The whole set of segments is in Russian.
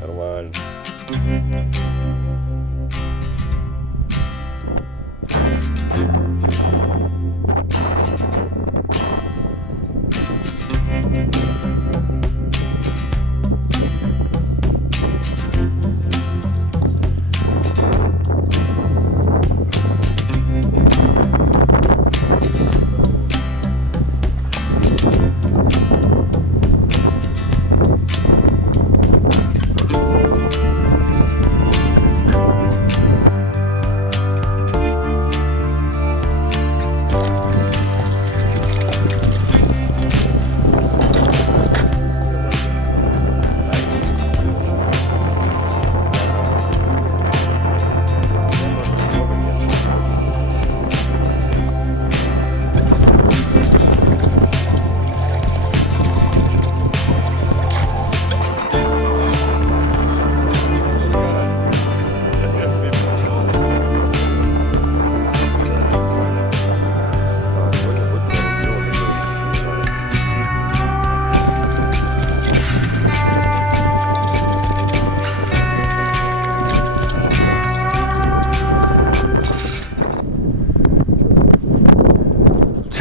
Нормально.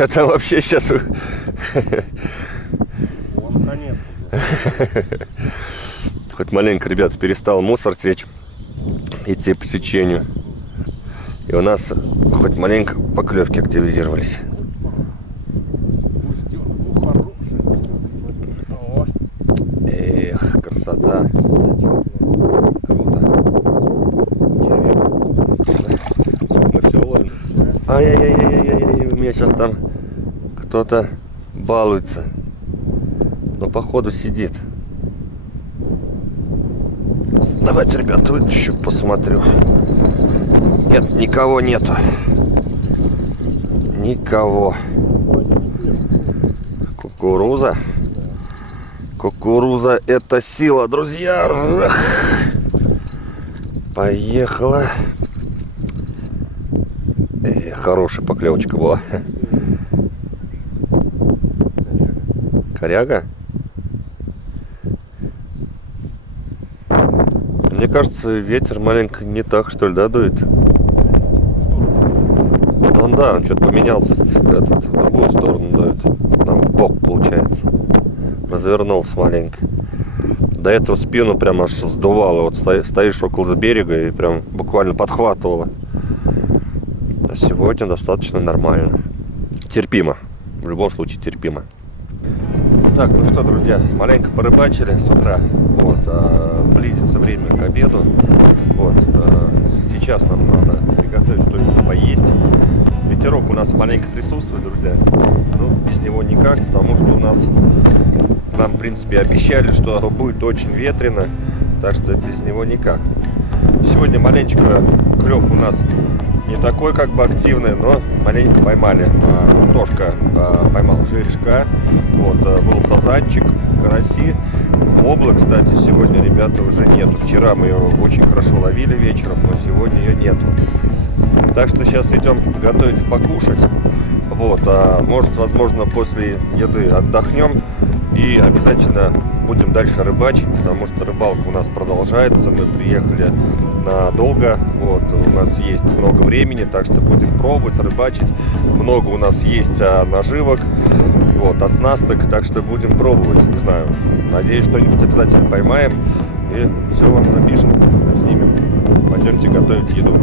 А там вообще сейчас... Хоть маленько, ребят, перестал мусор течь, идти по течению. И у нас хоть маленько поклевки активизировались. Эх, красота. Круто. Мы все ловим. Ай-яй-яй-яй-яй-яй, у меня сейчас там кто-то балуется. Но походу сидит. Давайте, ребята, вытащу, посмотрю. Нет, никого нету. Никого. Кукуруза. Кукуруза — это сила, друзья. Поехала. Хорошая поклевочка была. Коряга? Мне кажется, ветер маленько не так, что ли, да, дует? Ну да, он что-то поменялся, в другую сторону дует. Нам в бок, получается. Развернулся маленько. До этого спину прям аж сдувало. Вот стоишь около берега и прям буквально подхватывало. А сегодня достаточно нормально. Терпимо. В любом случае терпимо. Так, ну что, друзья, маленько порыбачили с утра. Вот, близится время к обеду. Вот, сейчас нам надо приготовить что-нибудь поесть. Ветерок у нас маленько присутствует, друзья. Ну, без него никак, потому что у нас, нам, в принципе, обещали, что будет очень ветрено. Так что без него никак. Сегодня маленечко клев у нас не такой как бы активный, но маленько поймали. Тошка поймал жерешка. Вот, был сазанчик, караси. Воблы, кстати, сегодня, ребята, уже нету. Вчера мы ее очень хорошо ловили вечером, но сегодня ее нету. Так что сейчас идем готовить покушать. Вот, может, возможно, после еды отдохнем и обязательно будем дальше рыбачить, потому что рыбалка у нас продолжается. Мы приехали надолго, вот, у нас есть много времени, так что будем пробовать рыбачить. Много у нас есть наживок, вот, оснасток, так что будем пробовать, не знаю. Надеюсь, что-нибудь обязательно поймаем и все вам напишем, снимем. Пойдемте готовить еду.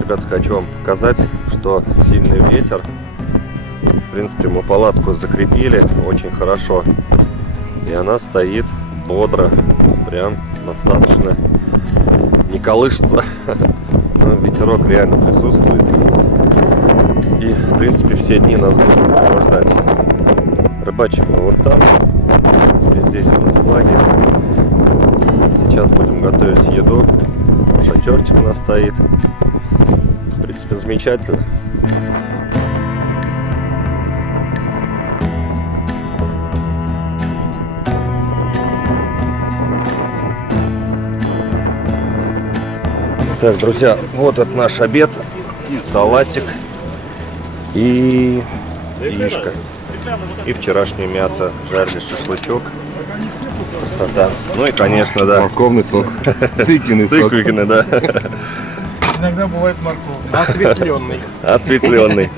Ребята, хочу вам показать, что сильный ветер. В принципе, мы палатку закрепили очень хорошо. И она стоит бодро, прям достаточно не колышется. Но ветерок реально присутствует. И, в принципе, все дни нас будут сопровождать. Рыбачим мы вот там. В принципе, здесь у нас лагерь. Сейчас будем готовить еду. Шатерчик у нас стоит. В принципе, замечательно. Так, друзья, вот это наш обед. И салатик, и яишко. И вчерашнее мясо, жарили шашлычок. Красота. Ну и, конечно, да. Морковный сок. Тыквенный сок. Тыквенный, да. Иногда бывает морковный. Осветленный. Осветленный.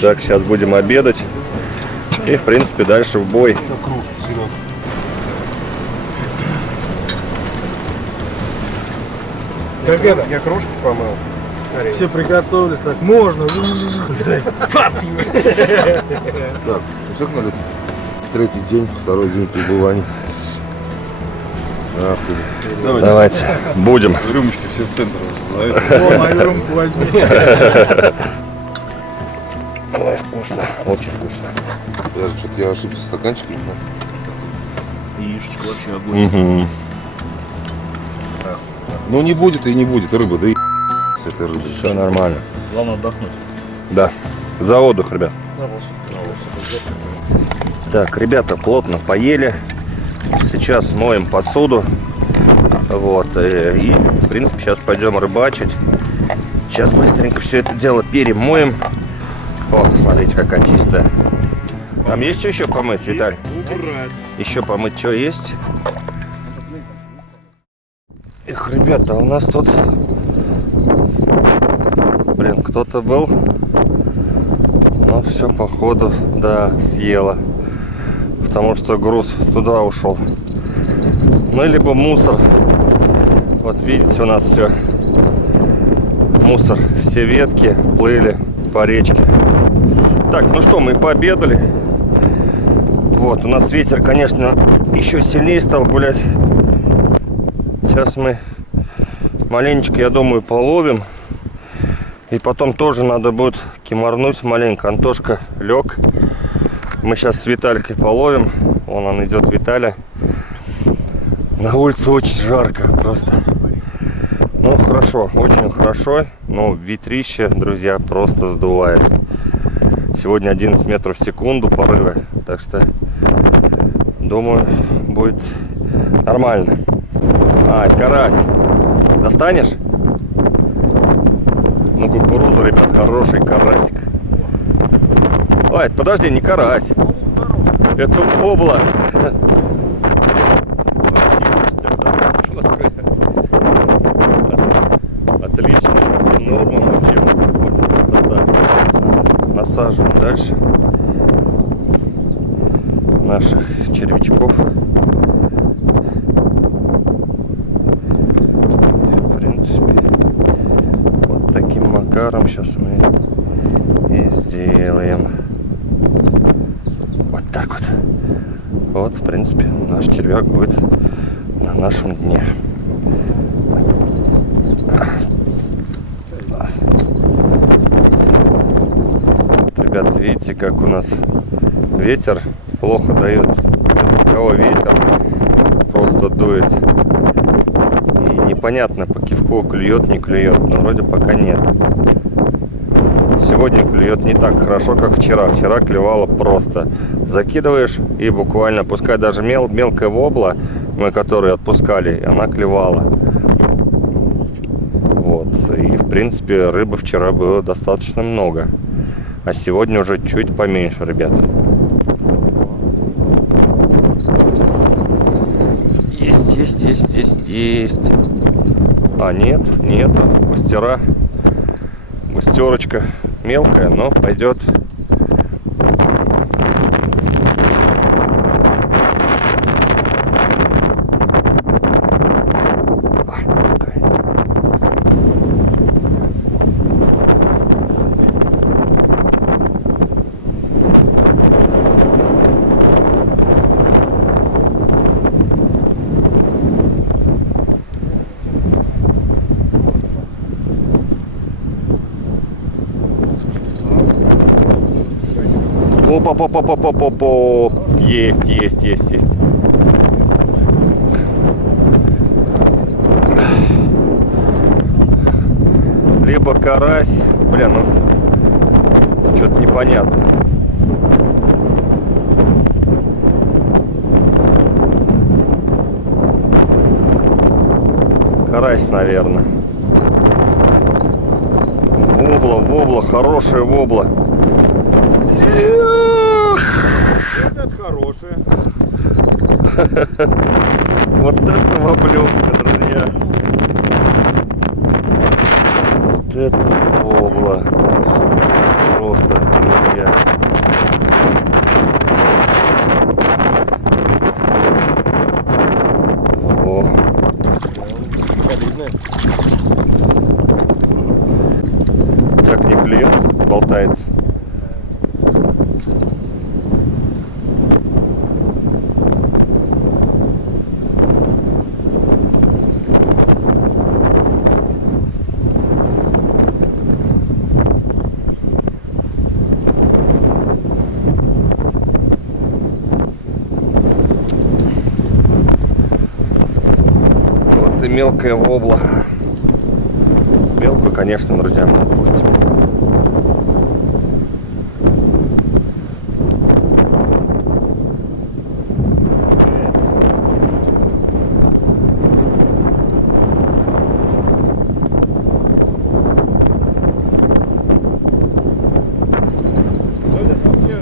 Так, сейчас будем обедать. И, в принципе, дальше в бой. Кружку, Серега. Как это? Я кружки помыл. Все приготовились, так можно. Пас его. Так, всех налит. Третий день, второй день пребывания. Давайте, будем. Рюмочки все в центр. О, мою рюмку возьми. Ой, вкусно, очень вкусно. Даже что-то я ошибся стаканчиком. Яичечко вообще огонь. Угу. Ну не будет и не будет рыбы, да и с этой рыбой. Все нормально. Главное отдохнуть. Да, за отдых, ребят. Так, ребята, плотно поели. Сейчас моем посуду. Вот. И, в принципе, сейчас пойдем рыбачить. Сейчас быстренько все это дело перемоем. О, смотрите, какая чистая. Там есть что еще помыть, Виталь? Еще помыть что есть? Эх, ребята, у нас тут... Блин, кто-то был. Но все, походу, да, съело. Потому что груз туда ушел. Ну, либо мусор. Вот видите, у нас все. Мусор. Все ветки плыли по речке. Так, ну что, мы пообедали. Вот, у нас ветер, конечно, еще сильнее стал гулять. Сейчас мы маленечко, я думаю, половим. И потом тоже надо будет кимарнуть маленько. Антошка лег. Мы сейчас с Виталькой половим. Вон он идет, Виталя. На улице очень жарко просто. Ну хорошо, очень хорошо. Но ветрище, друзья, просто сдувает. Сегодня 11 метров в секунду порывы. Так что, думаю, будет нормально. А, это карась. Достанешь? Ну, кукурузу, ребят, хороший карасик. Ой, подожди, не карась. Это обла. Отлично, все норма вообще. Насаживаем дальше наших червячков. В принципе, вот таким макаром сейчас мы и сделаем. Вот так вот. Вот, в принципе, наш червяк будет на нашем дне. Вот, ребята, видите, как у нас ветер плохо дает. У кого ветер просто дует. И непонятно, по кивку клюет, не клюет. Но вроде пока нет. Сегодня клюет не так хорошо, как вчера. Вчера клевало просто. Закидываешь и буквально, пускай даже мелкая вобла, мы которую отпускали, она клевала. Вот. И в принципе рыбы вчера было достаточно много. А сегодня уже чуть поменьше, ребят. Есть. А нет, густера. Густерочка мелкая, но пойдет. Опа. Есть. Либо карась. Блин, ну что-то непонятно. Карась, наверное. Вобла, хорошая вобла. хорошая. Вот это воблёвка, друзья. Вот это вобла. Просто, друзья. Ого. Так не клюет, болтается. Вот и мелкая вобла. Мелкую, конечно, друзья, мы отпустим.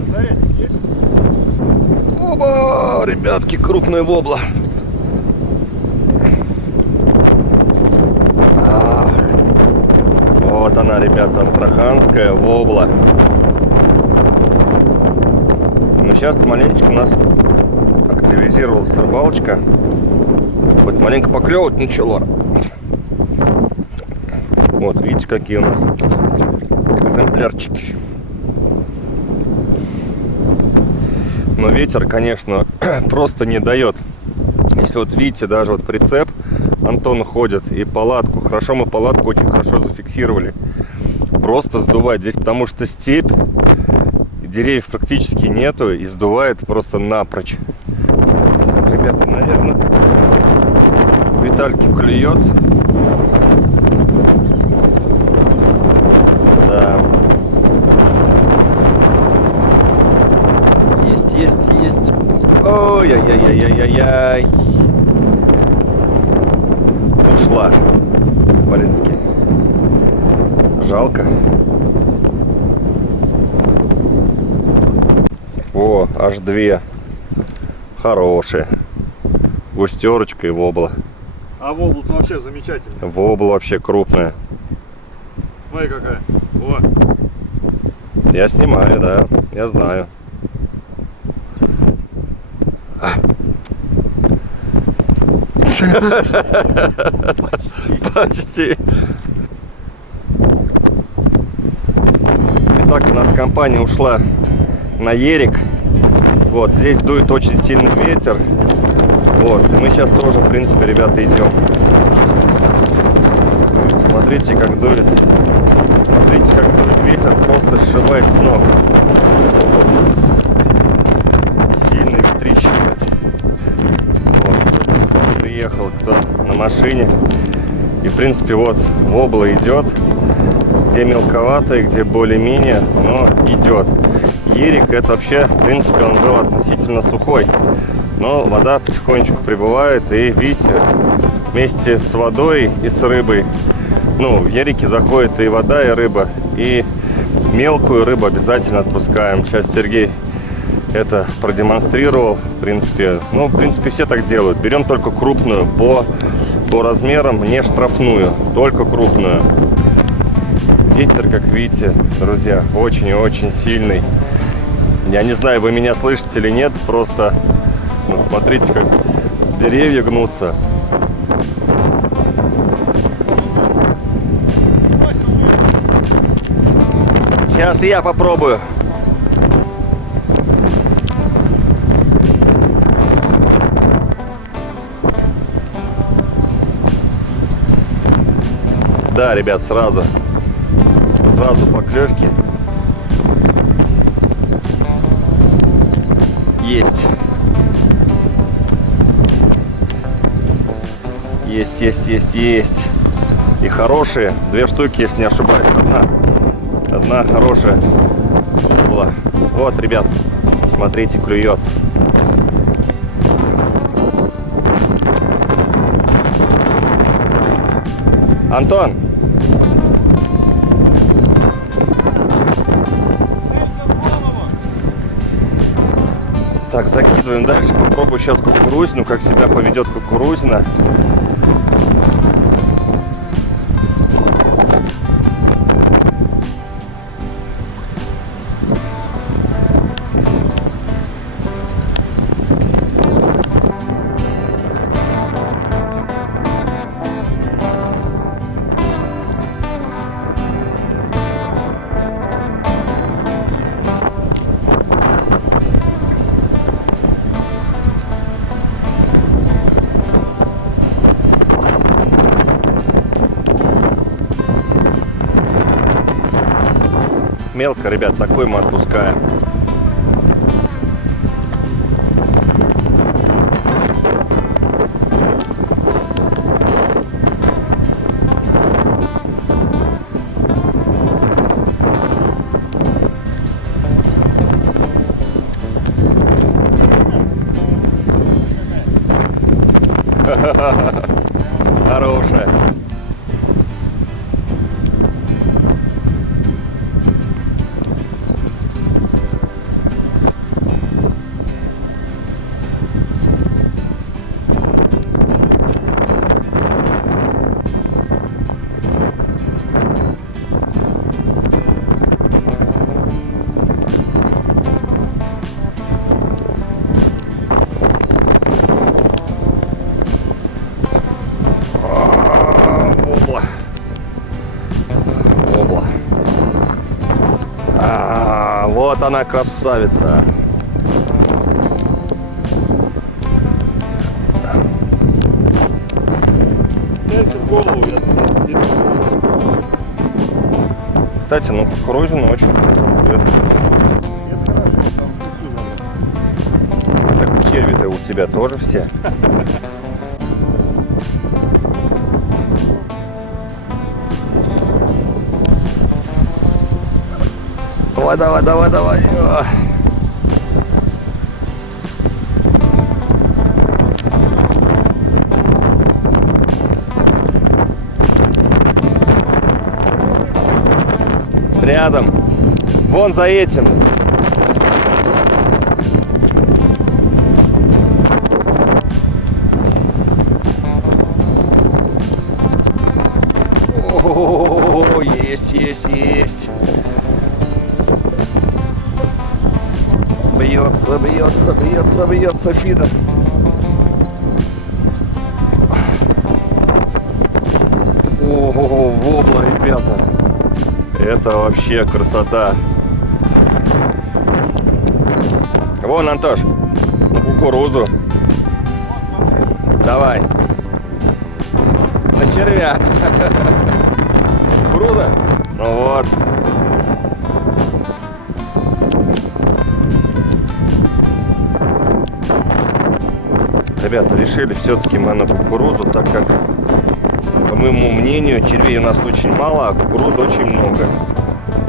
Зарядник есть? Оба, ребятки, крупная вобла. Ах. Вот она, ребята, астраханская вобла. Ну, сейчас маленечко у нас активизировалась рыбалочка. Вот маленько поклевывать начало. Вот, видите, какие у нас экземплярчики. Но ветер, конечно, просто не дает. Если вот видите, даже вот прицеп Антон ходит и палатку. Хорошо, мы палатку очень хорошо зафиксировали. Просто сдувает здесь, потому что степь, деревьев практически нету и сдувает просто напрочь. Так, ребята, наверное, Витальки клюет. Да. Есть. Ой-яй-яй-яй-яй-яй. Ушла. Блински. Жалко. О, аж две. Хорошие. Густерочка и вобла. А вобла вообще замечательная. Вобла вообще крупная. Смотри какая. О. Я снимаю, да. Я знаю. Почти. Итак, у нас компания ушла на Ерик. Вот, здесь дует очень сильный ветер. Вот, и мы сейчас тоже, в принципе, ребята, идем. Смотрите, как дует. Смотрите, как дует ветер, просто сшибает с ног. Сильный ветрищик, ребят. Вот, приехал кто на машине. И, в принципе, вот, вобла идет. Где мелковато и где более-менее, но идет. Ерик, это вообще, в принципе, он был относительно сухой. Но вода потихонечку прибывает. И, видите, вместе с водой и с рыбой, ну, в Ерике заходит и вода, и рыба. И мелкую рыбу обязательно отпускаем. Сейчас Сергей это продемонстрировал. В принципе, ну, в принципе, все так делают. Берем только крупную по размерам, не штрафную, только крупную. Ветер, как видите, друзья, очень и очень сильный. Я не знаю, вы меня слышите или нет, просто ну, смотрите, как деревья гнутся. Сейчас я попробую. Да, ребят, сразу поклевки. Есть. Есть. И хорошие. Две штуки, если не ошибаюсь. Одна хорошая была. Вот, ребят, смотрите, клюет. Антон! Так, закидываем дальше. Попробую сейчас кукурузину, как себя поведет кукурузина. Мелко, ребят, такой мы отпускаем. Хорошая. Вот она, красавица. Целься в голову. Кстати, ну кукурузина очень хорошо будет. Это хорошо, потому что всю забрал. Так черви-то у тебя тоже все. Давай, давай, давай, давай. Рядом. Вон за этим. О, есть, есть, есть. Бьется, бьется, бьется, бьется фидер. Ого, вобла, ребята. Это вообще красота. Вон, Антош, на кукурузу. Давай. На червя. Кукуруза? Ну вот. Ребята, решили все-таки мы на кукурузу, так как, по моему мнению, червей у нас очень мало, а кукурузы очень много.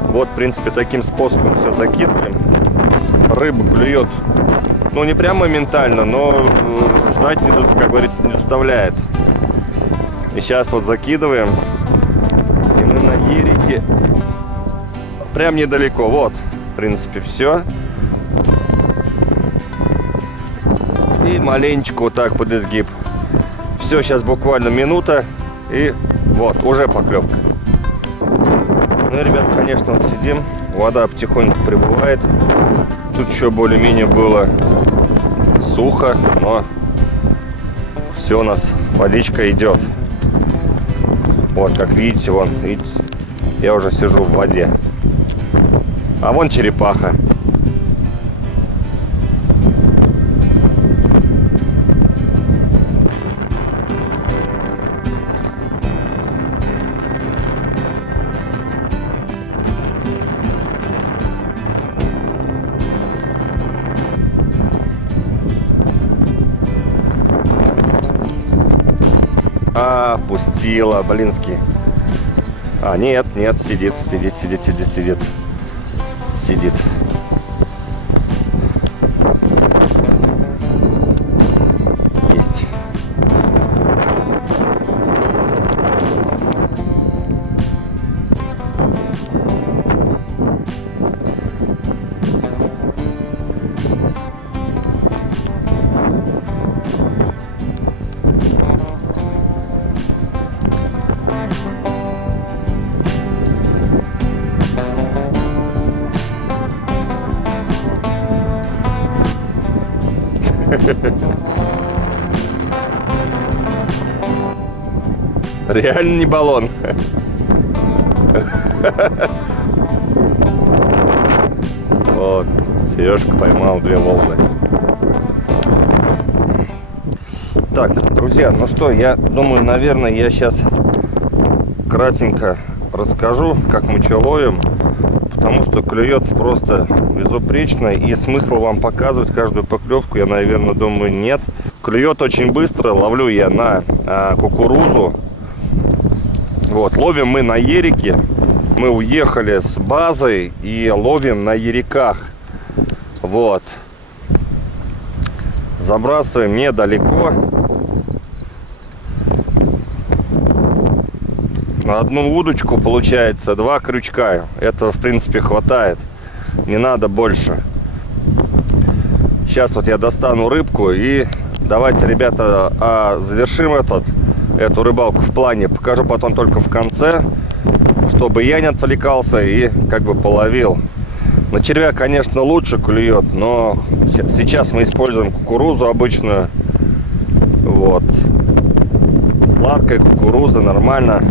Вот, в принципе, таким способом все закидываем. Рыба клюет, ну, не прям моментально, но ждать, как говорится, не заставляет. И сейчас вот закидываем, и мы на ерике прям недалеко. Вот, в принципе, все. И маленечко вот так под изгиб. Все, сейчас буквально минута. И вот, уже поклевка. Ну и, ребята, конечно, вот сидим. Вода потихоньку прибывает. Тут еще более-менее было сухо, но все у нас, водичка идет. Вот, как видите, вон, видите, я уже сижу в воде. А вон черепаха. А, пустила, блинский. А, нет, нет, сидит. Сидит. Есть. Реально не баллон. Вот, Сережка поймал 2 волны. Так, друзья, ну что, я думаю, наверное, я сейчас кратенько расскажу, как мы что ловим, потому что клюет просто безупречно, и смысл вам показывать каждую поклевку, я, наверное, думаю, нет. Клюет очень быстро, ловлю я на кукурузу. Вот, ловим мы на ерике. Мы уехали с базы и ловим на ериках. Вот. Забрасываем недалеко. На одну удочку получается 2 крючка. Этого, в принципе, хватает. Не надо больше. Сейчас вот я достану рыбку и давайте, ребята, завершим эту рыбалку в плане. Покажу потом только в конце, чтобы я не отвлекался и как бы половил. На червя, конечно, лучше клюет, но сейчас мы используем кукурузу обычную. Вот. Сладкая кукуруза, нормально.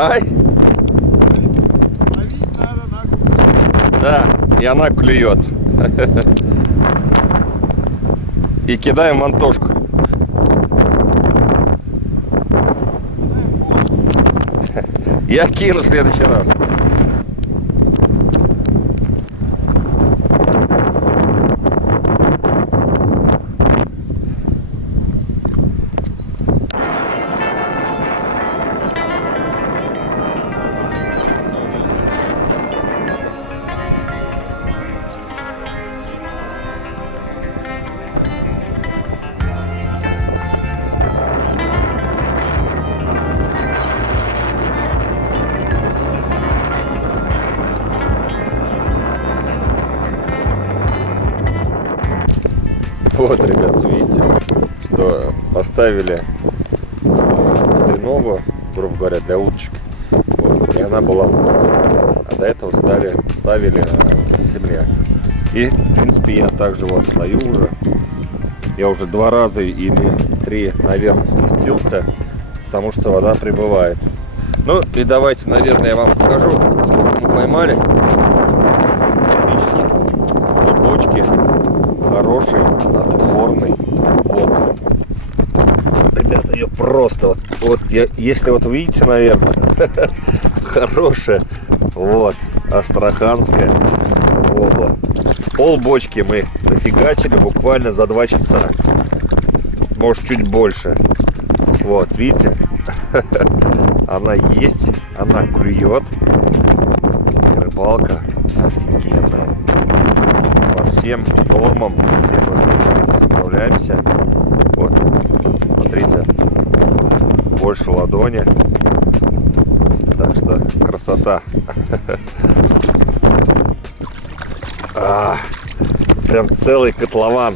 Ай! Да, и она клюет. И кидаем в антошку. Я кину в следующий раз. Вот, ребят, видите, что поставили хреновую, грубо говоря, для уточек. Вот, и она была в воде. А до этого ставили в земле. И, в принципе, я также вот стою уже. Я уже 2 раза или 3, наверное, сместился, потому что вода прибывает. Ну и давайте, наверное, я вам покажу, сколько мы поймали. Отличный. Бочки. Хороший, надворный, водный. Ребята, ее просто вот если вот видите, наверное, хорошая, вот, астраханская вобла. Пол бочки мы нафигачили буквально за 2 часа, может чуть больше. Вот, видите, она есть, она клюет, и рыбалка офигенная. Всем нормам, всем мы справляемся. Вот, смотрите, больше ладони, так что красота. Прям целый котлован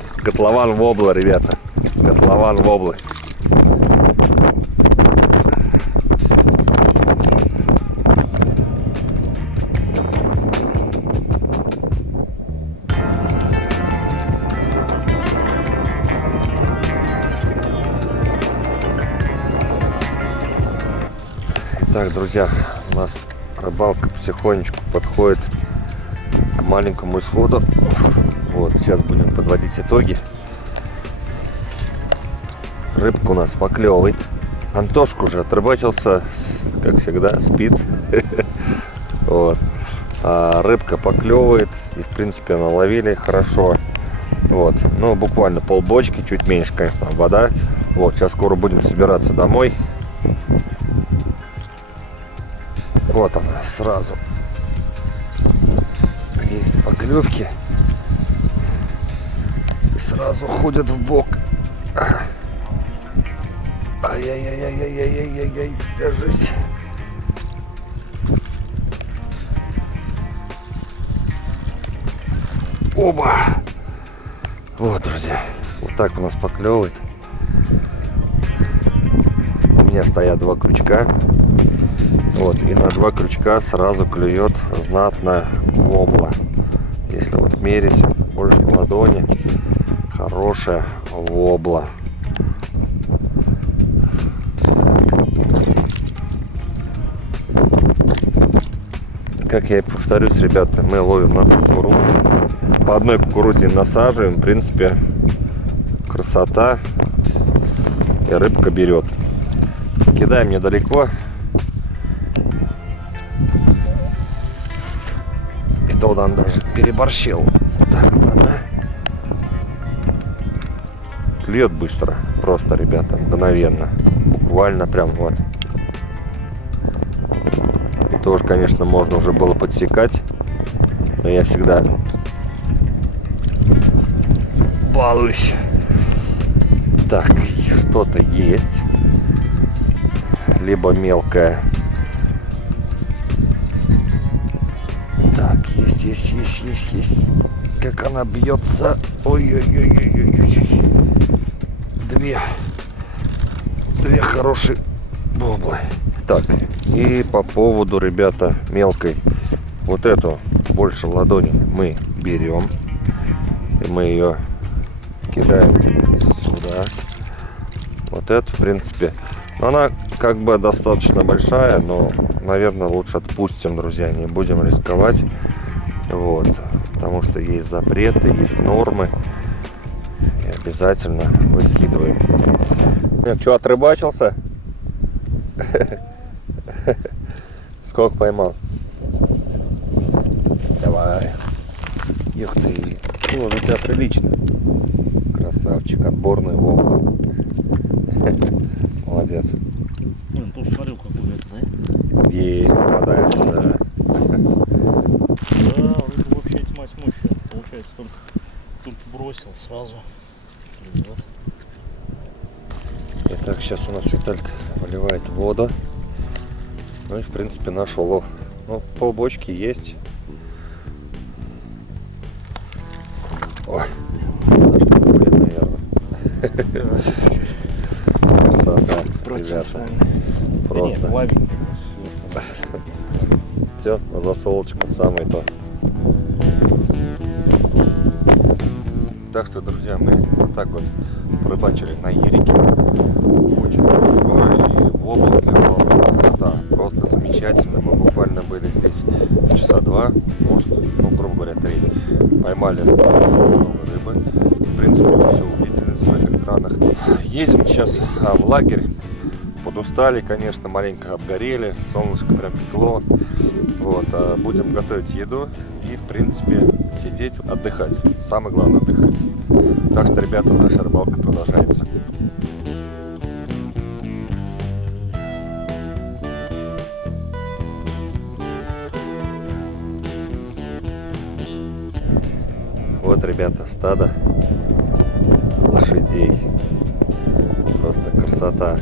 вобла, ребята, котлован воблы. Так, друзья, у нас рыбалка потихонечку подходит к маленькому исходу. Вот, сейчас будем подводить итоги. Рыбка у нас поклевывает. Антошка уже отрыбачился, как всегда, спит. Вот. А рыбка поклевывает, и в принципе наловили хорошо. Вот, ну буквально полбочки, чуть меньше, конечно, вода. Вот, сейчас скоро будем собираться домой. Вот она сразу. Есть поклевки. И сразу ходят в бок. Ай-яй-яй-яй-яй-яй-яй, держись. Оба! Вот, друзья, вот так у нас поклевывает. У меня стоят 2 крючка. Вот, и на 2 крючка сразу клюет знатно вобла. Если вот мерить больше ладони, хорошая вобла. Как я и повторюсь, ребята, мы ловим на кукурузу. По одной кукурузе насаживаем, в принципе, красота. И рыбка берет. Кидаем недалеко. И то он даже переборщил. Так, ладно. Клюет быстро. Просто, ребята, мгновенно. Буквально прям вот. И тоже, конечно, можно уже было подсекать. Но я всегда балуюсь. Так, что-то есть. Либо мелкая. Так, есть. Как она бьется. Ой-ой-ой-ой-ой. Две хорошие боблы. Так, и по поводу, ребята, мелкой. Вот эту больше ладони мы берем. И мы ее кидаем сюда. Вот это, в принципе, она как бы достаточно большая, но, наверное, лучше отпустим, друзья, не будем рисковать. Вот, потому что есть запреты, есть нормы. И обязательно выкидываем. Что, отрыбачился? Сколько поймал? Давай. Ух ты. Ну, у тебя прилично. Красавчик, отборный волк. Молодец. Ну, ты уж смотрел, какой это, да? Есть, попадается, да. Да, рыбу вообще тьма тьмущая. Получается, только бросил сразу. Вот. Итак, сейчас у нас Виталька выливает воду. Ну и, в принципе, наш улов. Ну, полбочки есть. Ой, даже блин, наверное. Да, чуть-чуть. Красота, Процент. ребята. Просто. Да нет, ловить. Все, засолочка самое то. Так что, друзья, мы вот так вот порыбачили на Ерике. Очень хорошо, и вобла клевала, красота. Просто замечательно. Мы буквально были здесь часа 2, может, ну, грубо говоря, 3. Поймали много рыбы. В принципе, вы все увидели на своих экранах. Едем сейчас в лагерь. Подустали, конечно, маленько обгорели. Солнышко прям пекло. Вот, будем готовить еду и, в принципе, сидеть, отдыхать. Самое главное — отдыхать. Так что, ребята, наша рыбалка продолжается. Вот, ребята, стадо лошадей. Просто красота.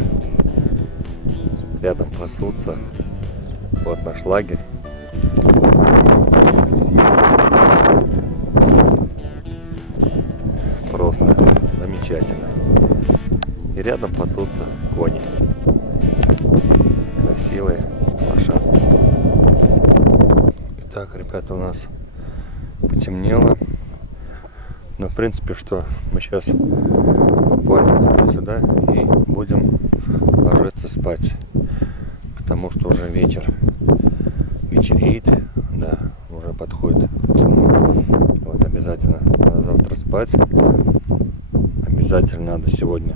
Рядом пасутся. Вот наш лагерь. Просто замечательно. И рядом пасутся кони. Красивые лошадки. Итак, ребята, у нас потемнело. Но, в принципе, что мы сейчас буквально туда-сюда и будем ложиться спать. Потому что уже вечер. Вечереет, да, уже подходит к темну. Вот, обязательно надо завтра спать. Обязательно надо сегодня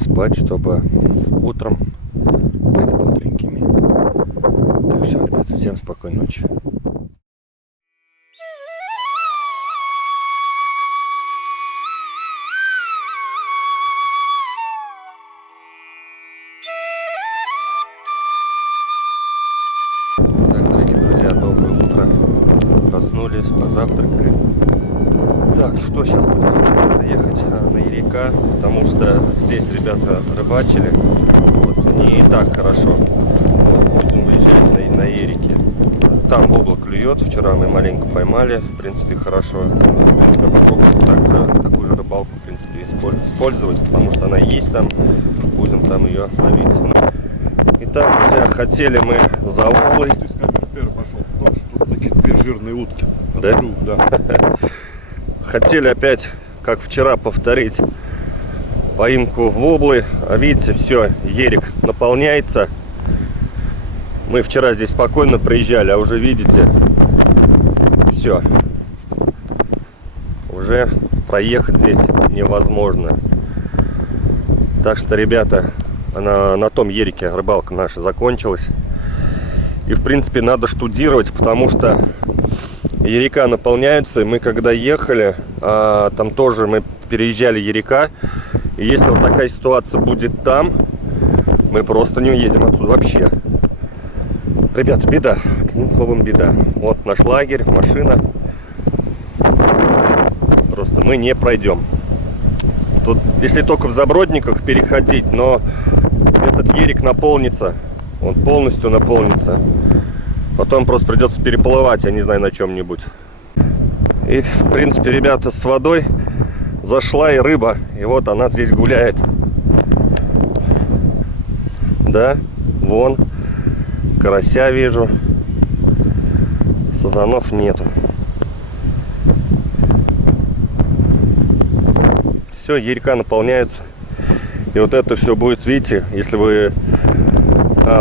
спать, чтобы утром быть бодренькими. Так, все, ребята, всем спокойной ночи. Проснулись, позавтракали. Так, что сейчас будем стараться ехать на Ерика, потому что здесь ребята рыбачили, вот, не так хорошо. Вот, будем выезжать на Ерике. Там воблак клюет, вчера мы маленько поймали, в принципе хорошо. В принципе, попробуем такую же рыбалку, в принципе, использовать, потому что она есть там, будем там ее ловить. Итак, друзья, хотели мы за Волой. Ты с камеры первый пошел, потому что тут такие две жирные утки. Да? Да. Хотели опять, как вчера, повторить поимку воблы. А видите, все, Ерик наполняется. Мы вчера здесь спокойно проезжали, а уже видите, все. Уже проехать здесь невозможно. Так что, ребята, на том Ерике рыбалка наша закончилась. И, в принципе, надо штудировать, потому что Ерика наполняются. И мы когда ехали, там тоже мы переезжали Ерика. И если вот такая ситуация будет там, мы просто не уедем отсюда вообще. Ребята, беда. Одним словом, беда. Вот наш лагерь, машина. Просто мы не пройдем. Тут, если только в Забродниках переходить, но этот Ерик наполнится. Он полностью наполнится. Потом просто придется переплывать, я не знаю, на чем-нибудь. И, в принципе, ребята, с водой зашла и рыба. И вот она здесь гуляет. Да, вон. Карася вижу. Сазанов нету. Все, Ерика наполняются. И вот это все будет, видите, если вы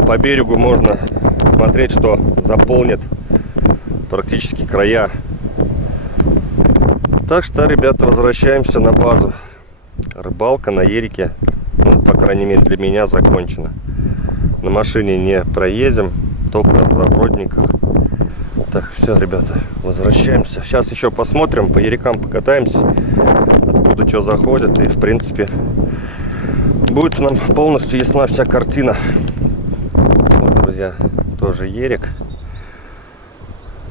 по берегу можно смотреть, что заполнит практически края. Так что, ребята, возвращаемся на базу. Рыбалка на Ерике, ну, по крайней мере, для меня закончена. На машине не проедем, только в Забродниках. Так, все, ребята, возвращаемся. Сейчас еще посмотрим, по Ерикам покатаемся, откуда что заходит. И, в принципе, будет нам полностью ясна вся картина. Вот, друзья, тоже Ерик.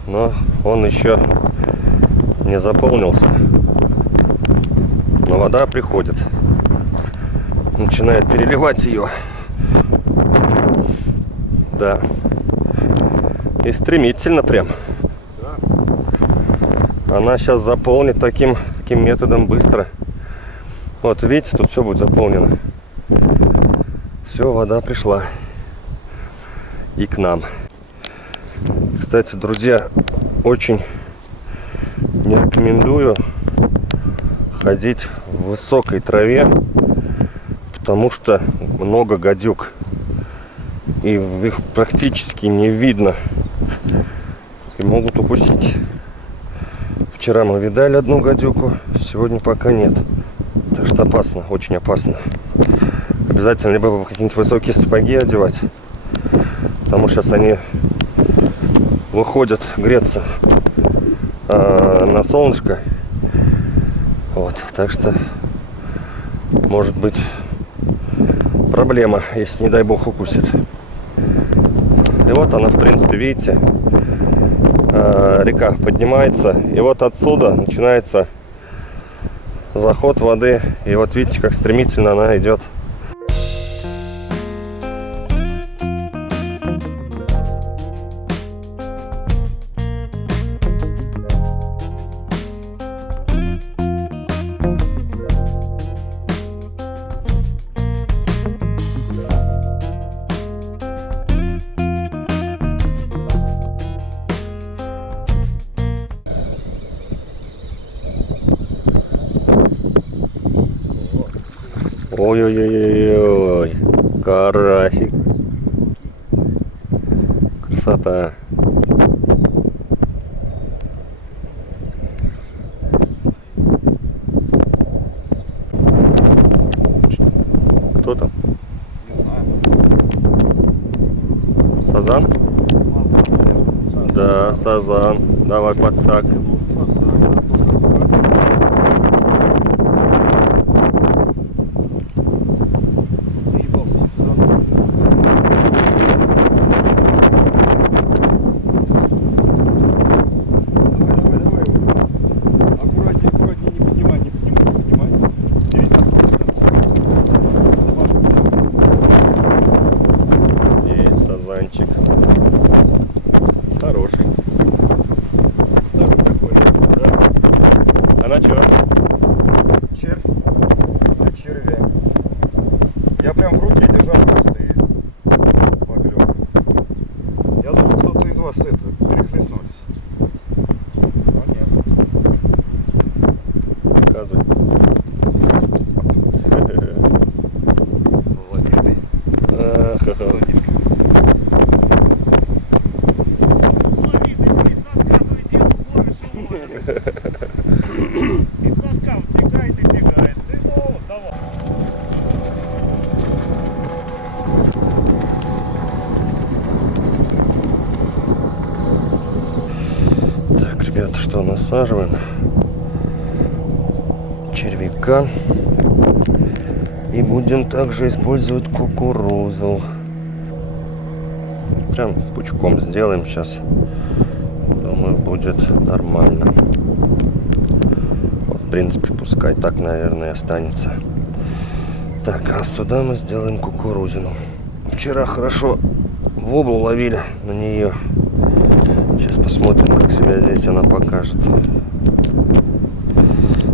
Но он еще не заполнился. Но вода приходит. Начинает переливать ее. Да. И стремительно прям. Она сейчас заполнит таким методом быстро. Вот видите, тут все будет заполнено. Все, вода пришла. И к нам. Кстати, друзья, очень не рекомендую ходить в высокой траве, потому что много гадюк. И их практически не видно. И могут укусить. Вчера мы видали одну гадюку, сегодня пока нет. Так что опасно, очень опасно. Обязательно либо какие-нибудь высокие сапоги одевать, потому что сейчас они выходят греться на солнышко. Вот, так что может быть проблема, если, не дай бог, укусит. И вот она, в принципе, видите, река поднимается, и вот отсюда начинается заход воды. И вот видите, как стремительно она идет. Ой-ой-ой-ой, карасик. Красота. Кто там? Не знаю. Сазан? Да, сазан. Давай подсак. Аккуратнее. чё? Червь на червя. Я прям в руке держал просто и поклёв. Я думал, кто-то из вас перехлестнулись. Но нет. Показывай. Золотистый. Золотишко. Из садка втекает и тягает. Ты ну, давай. Так, ребята, что насаживаем? Червяка. И будем также использовать кукурузу. Прям пучком сделаем сейчас. Думаю, будет нормально. Вот, в принципе, пускай так, наверное, и останется. Так, а сюда мы сделаем кукурузину. Вчера хорошо воблу ловили на нее. Сейчас посмотрим, как себя здесь она покажет.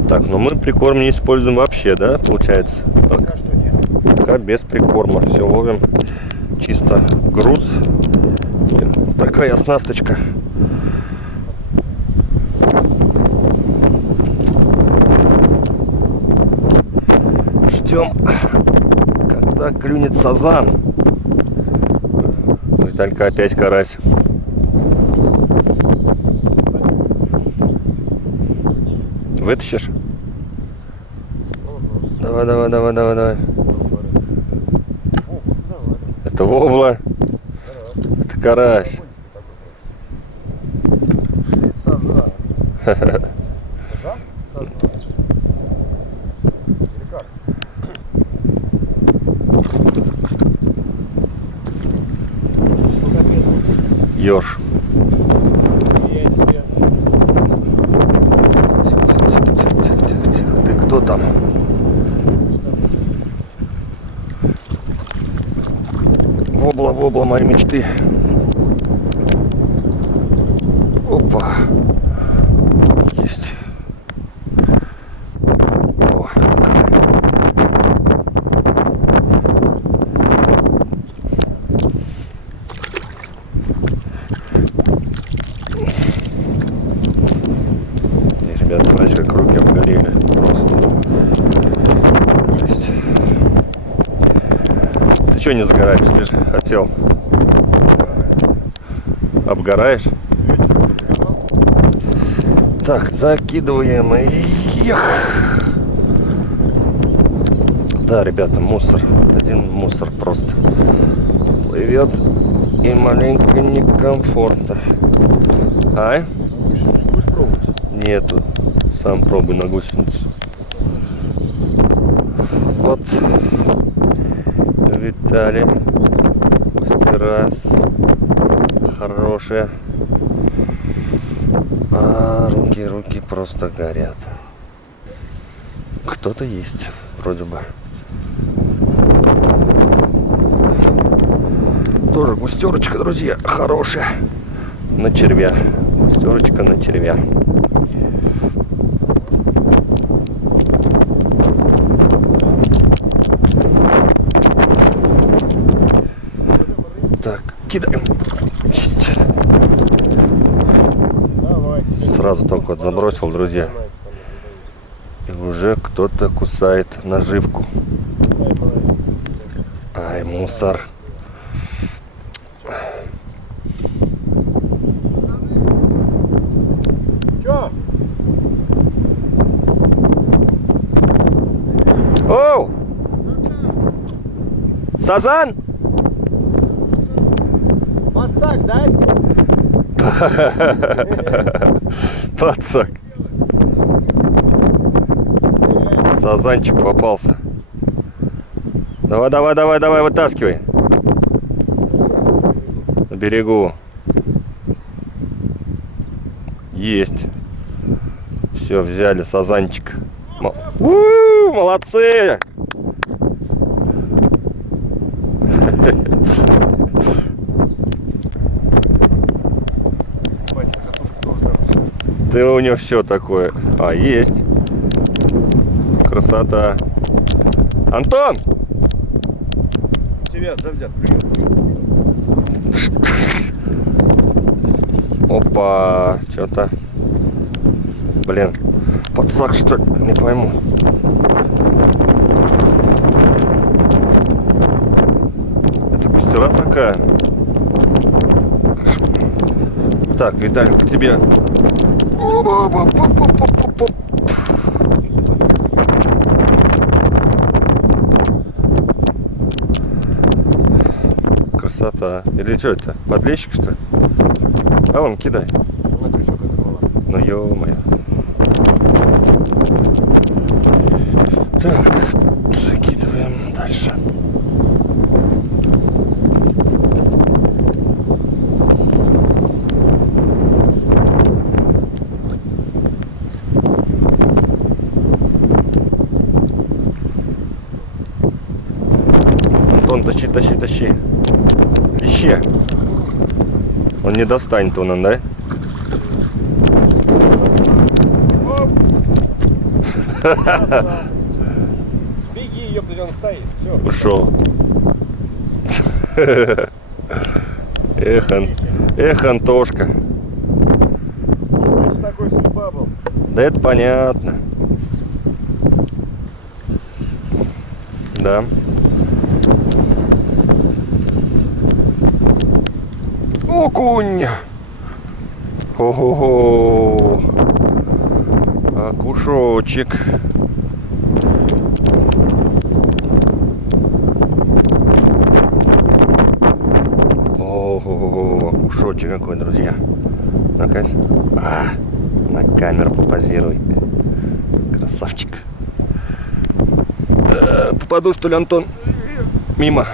Так, но мы прикорм не используем вообще, да, получается? Пока что нет. Пока без прикорма. Все ловим. Чисто груз. И такая оснасточка. Ждем, когда клюнет сазан. Виталька опять карась. Вытащишь? Давай, давай, давай, давай, давай. Это вобла. Это карась. Ёрш. Я себе. Тихо, ты кто там? Вобла, вобла, мои мечты. Опа. Есть. О, и, ребят, смотрите, как руки обгорели. Просто. Жесть. Ты что не загораешь? Ты же хотел. Обгораешь? Так, закидываем. Эх. Да, ребята, мусор. Один мусор просто плывет. И маленько некомфортно. Ай? Гусеницу будешь пробовать? Нету. Сам пробуй на гусеницу. Вот. Виталий. Пусть раз. Хорошая. А руки просто горят. Кто-то есть, вроде бы. Тоже густерочка, друзья, хорошая. На червя. Густерочка на червя. Так, кидаем. Есть. Сразу только вот забросил, друзья. И уже кто-то кусает наживку. Ай, мусор. Чё? Оу! Сазан? Подсак дать? Подсак. Сазанчик попался. Давай, давай, давай, давай, вытаскивай. На берегу. Есть. Все, взяли сазанчик. Молодцы! Ты у него все такое. А, есть. красота. Антон! Тебя, дядь, прием. Опа, что-то. Блин, подсак что ли? Не пойму. Это густера такая. Так, Виталик, к тебе. Красота. Или что это? Подлещик, что ли? А вон, кидай. На крючок оторвала. Ну ё-моё. Так, закидываем дальше. Антон, тащи, тащи, тащи. Ищи. Он не достанет он, да? Беги, ёпта, он стоит. Все. Ушел. Эх, Антошка. Такой судьба был. Да это понятно. Да. Окунь. Ого-го. Окушочек. Ого-го. Окушочек какой, друзья. Ну-ка. На камеру попозируй. Красавчик. Попаду, что ли, Антон? Мимо.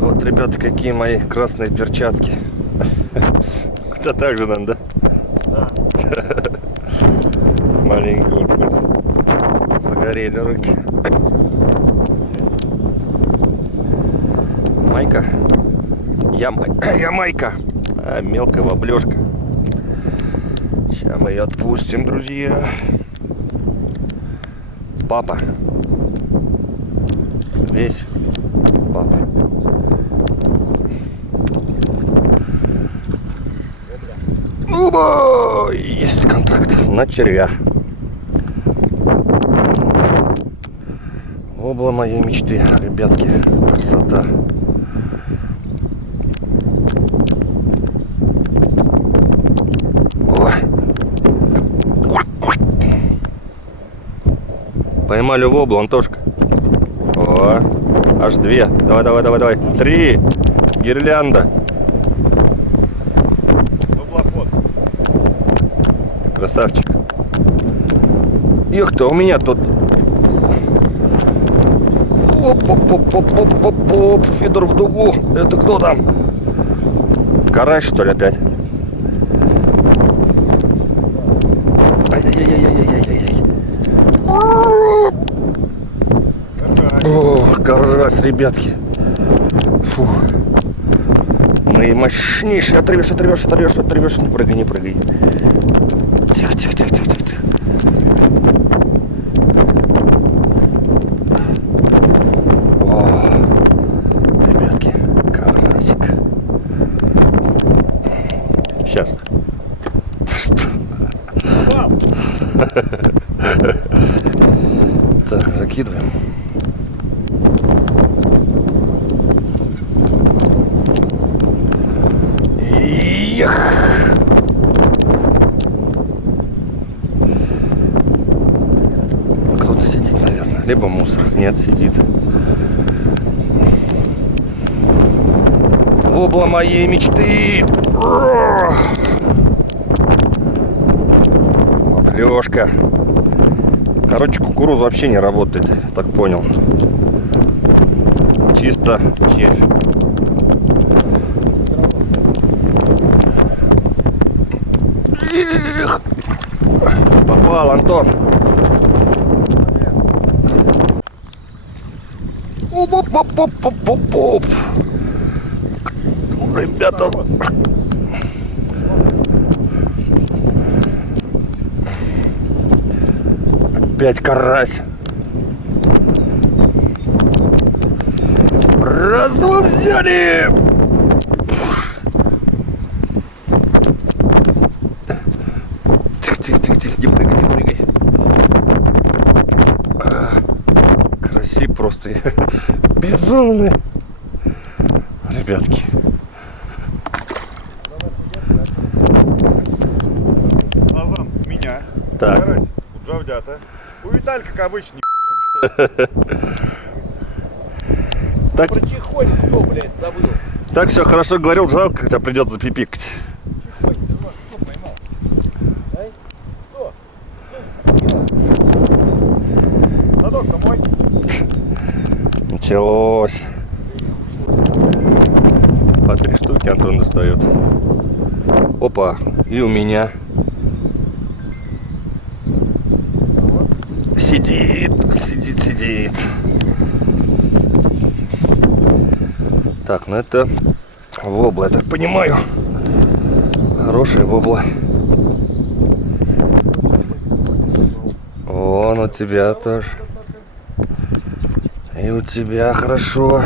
Вот, ребята, какие мои красные перчатки. Это так же надо, да? Да. Маленько, вот смотрите. Загорели руки. Майка. Я майка. А, мелкая воблёшка. Сейчас мы ее отпустим, друзья. Папа. Весь папа. Оба! Есть контакт на червя. Обла моей мечты, ребятки. Красота. Поймали воблу, Антошка. О, аж две. Давай, давай, давай, давай. 3. Гирлянда. Баблоход. Красавчик. Эх ты, у меня тут. Оп-оп-оп-оп-оп-оп-оп. Фидор в дугу. Это кто там? Карась, что ли, опять? Ай-яй-яй-яй-яй-яй-яй. О, карась, ребятки. Фу. Наимощнейший. Отрывешь, отрывешь, отрывешь, отрывешь. Не прыгай, не прыгай. Тихо, тихо, тихо, тихо, тихо, тихо. О, ребятки, карасик. Сейчас. Так, закидываем. Эх. Кто-то сидит, наверное. Либо мусор. Нет, сидит. Вобла моей мечты. Лёшка. Короче, кукуруза вообще не работает. Так понял. Чисто червь. Эх. Попал, Антон. Опять карась. Раз, два, взяли. Тихо, не прыгай. Красив просто. Безумный. Ребятки. Назан, меня. Так. Карась, у Джавдята. У Виталь, как обычно, Так, Прочихонь кто, блядь, забыл? так все хорошо говорил, жалко, когда придется запипикать. Задок-то мой. Началось. По 3 штуки Антон достает. Опа, и у меня. Сидит. Так, ну это вобла, я так понимаю. Хорошая вобла. Вон у тебя тоже. И у тебя хорошо.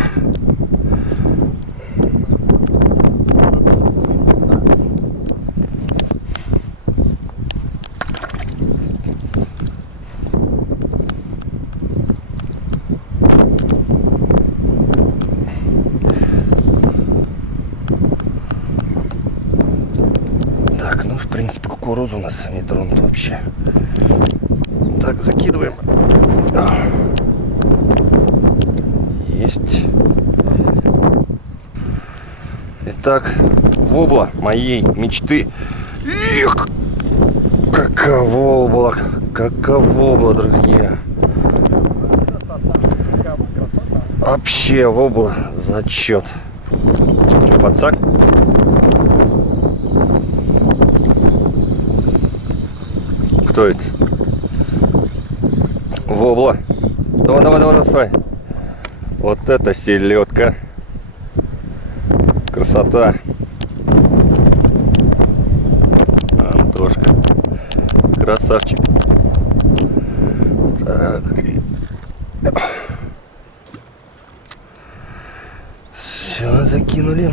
Так, ну в принципе кукурузу у нас не тронут вообще. Так, закидываем. Есть. Итак, вобла моей мечты. Их! Каково было, друзья. Вообще вобла зачет. Что, подсак? Кто это? Вобла. Давай, давай. Вот это селедка. Красота. Антошка. Красавчик. Так. Все, закинули.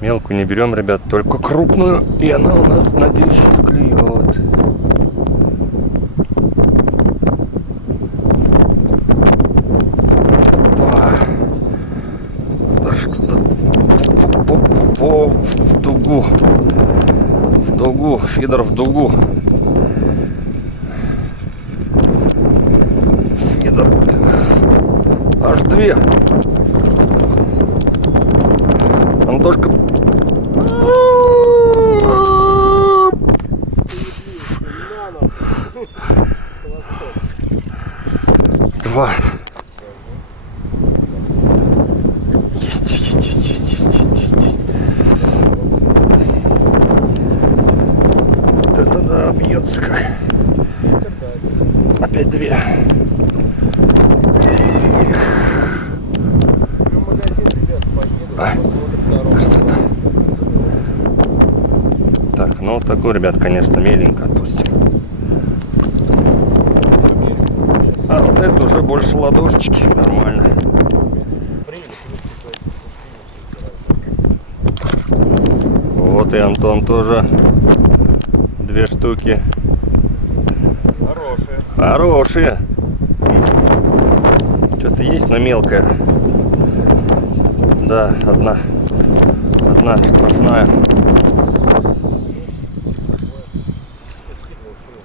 Мелкую не берем, ребят, только крупную. И она у нас, надеюсь, сейчас клюет. В дугу, фидер в дугу. Фидер. Аж 2. Антошка. Два. Есть. Вот это да, бьется как. Опять 2. Красота. Так, ну вот такой, ребят, конечно, меленько отпустим. А вот это уже больше ладошечки, нормально. Вот и Антон тоже 2 штуки. Хорошие. Что-то есть, но мелкая. Да, одна штрафная.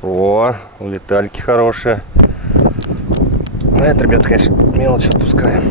О, у Витальки хорошая. На это, ребят, конечно, мелочь отпускаем.